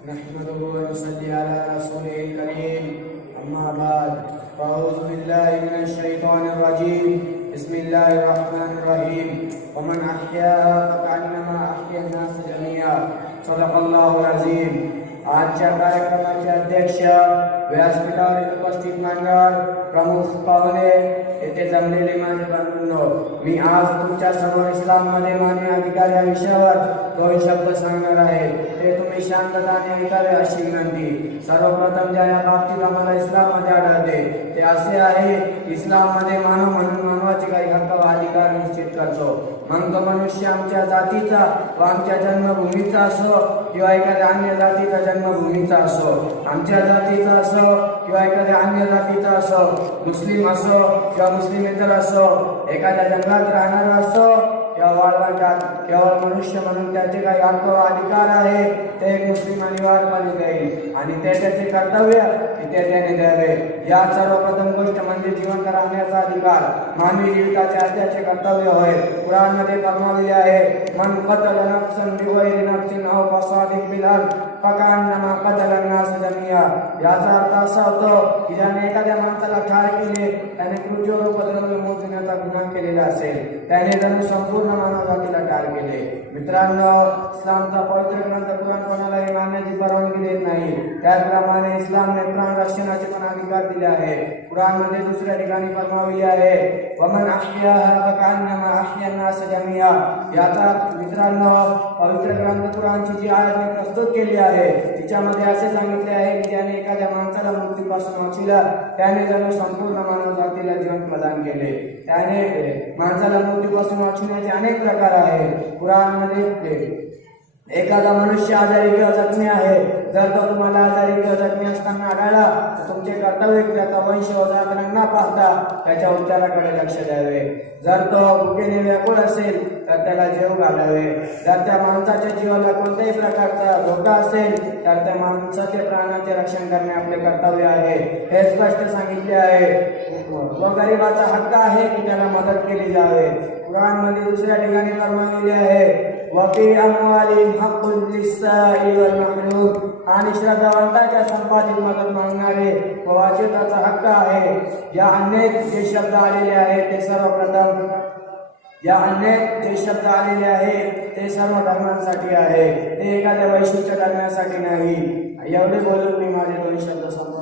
नहमदुहु व नसल्ली अला रसूलिल करीम अम्मा बाद फ़अऊज़ु बिल्लाहि मिनश शैतानिर रजीम बिस्मिल्लाहिर रहमानिर रहीम वमन अहयाहा फकअन्नमा अहया अन्नास जमीआ सदक़ल्लाहुल अज़ीम। आजच्या कार्यक्रमाचे अध्यक्ष, व्यासपीठावर उपस्थित मान्यवर, प्रमुख पाहुणे, येथे जमलेले माझे बंधूंनो, मी आज तुमच्या समोर इस्लाममध्ये मान्य अधिकार या विषयावर 2 शब्द सांगणार आहे। ते तुम्ही शांतताने ऐकावे अशी विनंती। सर्वप्रथम ज्या या बाबतीत आम्हाला इस्लाममध्ये आढळते ते असे आहे, इस्लाममध्ये मानव म्हणून मानवाचे काही हक्क व अधिकार निश्चित करतो। मग तो मनुष्य आमच्या जातीचा व आमच्या जन्मभूमीचा असो किंवा एखाद्या अन्य जातीचा जन्मभूमीचा असो, आमच्या जातीचा असो किंवा एखाद्या अन्य जातीचा असो, मुस्लिम असो किंवा मुस्लिमेतर असो, एखाद्या जंगलात राहणारा असो किंवा वाळवंटात, केवळ मनुष्य म्हणून त्याचे काही हक्क व अधिकार आहे ते एक मुस्लिम अनिवार्यपणे देईल आणि ते त्याचे कर्तव्य ते त्याने द्यावे। या सर्वप्रथम गोष्ट म्हणजे जिवंत राहण्याचा अधिकार, मानवी जीविताचे आद्याचे कर्तव्य होय। कुराण मध्ये फरमावले आहे, मन कतल नफ्सन बिगैरि नफ्सिन औ फसादिन फिल अर्द फकअन्नमा कतल अन्नास जमीआ। याचा अर्थ असा होतो की ज्याने एखाद्या माणसाला ठार केले त्याने पृथ्वीवर उपद्रव्य मोजण्याचा गुन्हा केलेला असेल, त्याने जणू संपूर्ण मानव जातीला ठार केले। मित्रांनो, इस्लामचा पवित्र ग्रंथ कुराण कोणालाही मानण्याची परवानगी देत नाही। त्याचप्रमाणे इस्लामने प्राण रक्षणाचे पण अधिकार दिले आहे। कुराण मध्ये दुसऱ्या ठिकाणी फरमावले आहे, वमन अहयाहा फकअन्नमा अहया अन्नास जमीआ। याचा मित्रांनो, पवित्र ग्रंथ कुराणची जी आयत मी प्रस्तुत केली आहे तिच्यामध्ये असे सांगितले आहे की ज्याने एखाद्या माणसाला मृत्यूपासून वाचविला त्याने जणू संपूर्ण मानव जातीला जीवन प्रदान केले। त्याने माणसाला मृत्यूपासून वाचविण्याचे अनेक प्रकार आहेत। कुराण मध्ये एखादा मनुष्य आजारी किंवा जखमी आहे, जर तो तुम्हाला आजारी किंवा जखमी असताना आढळला तर तुमचे कर्तव्य त्याचा वंश व जात न पाहता त्याच्या उपचाराकडे लक्ष द्यावे। जर तो भुकेने व्याकुळ असेल तर त्याला जेव घालावे। जर त्या माणसाच्या जीवाला कोणत्याही प्रकारचा धोका असेल तर त्या माणसाच्या प्राणाचे रक्षण करणे आपले कर्तव्य आहे, हे स्पष्ट सांगितले आहे। व गरिबाचा हक्क आहे की त्याला मदत केली जावे। कुराण मध्ये दुसऱ्या ठिकाणी फरमावले आहे, वफी अमवालिहिम हक्कुल लिस्साइल वल महरूम। आणि श्रद्धावंताच्या संपादित मदत मागणारे व वाचकाचा हक्क आहे। या अनेक जे शब्द आलेले आहेत ते सर्वप्रथम ते सर्व धर्मांसाठी आहे, ते एखाद्या वैशिष्ट्य धर्मासाठी नाही। एवढे बोलून मी माझे 2 शब्द संपवतो।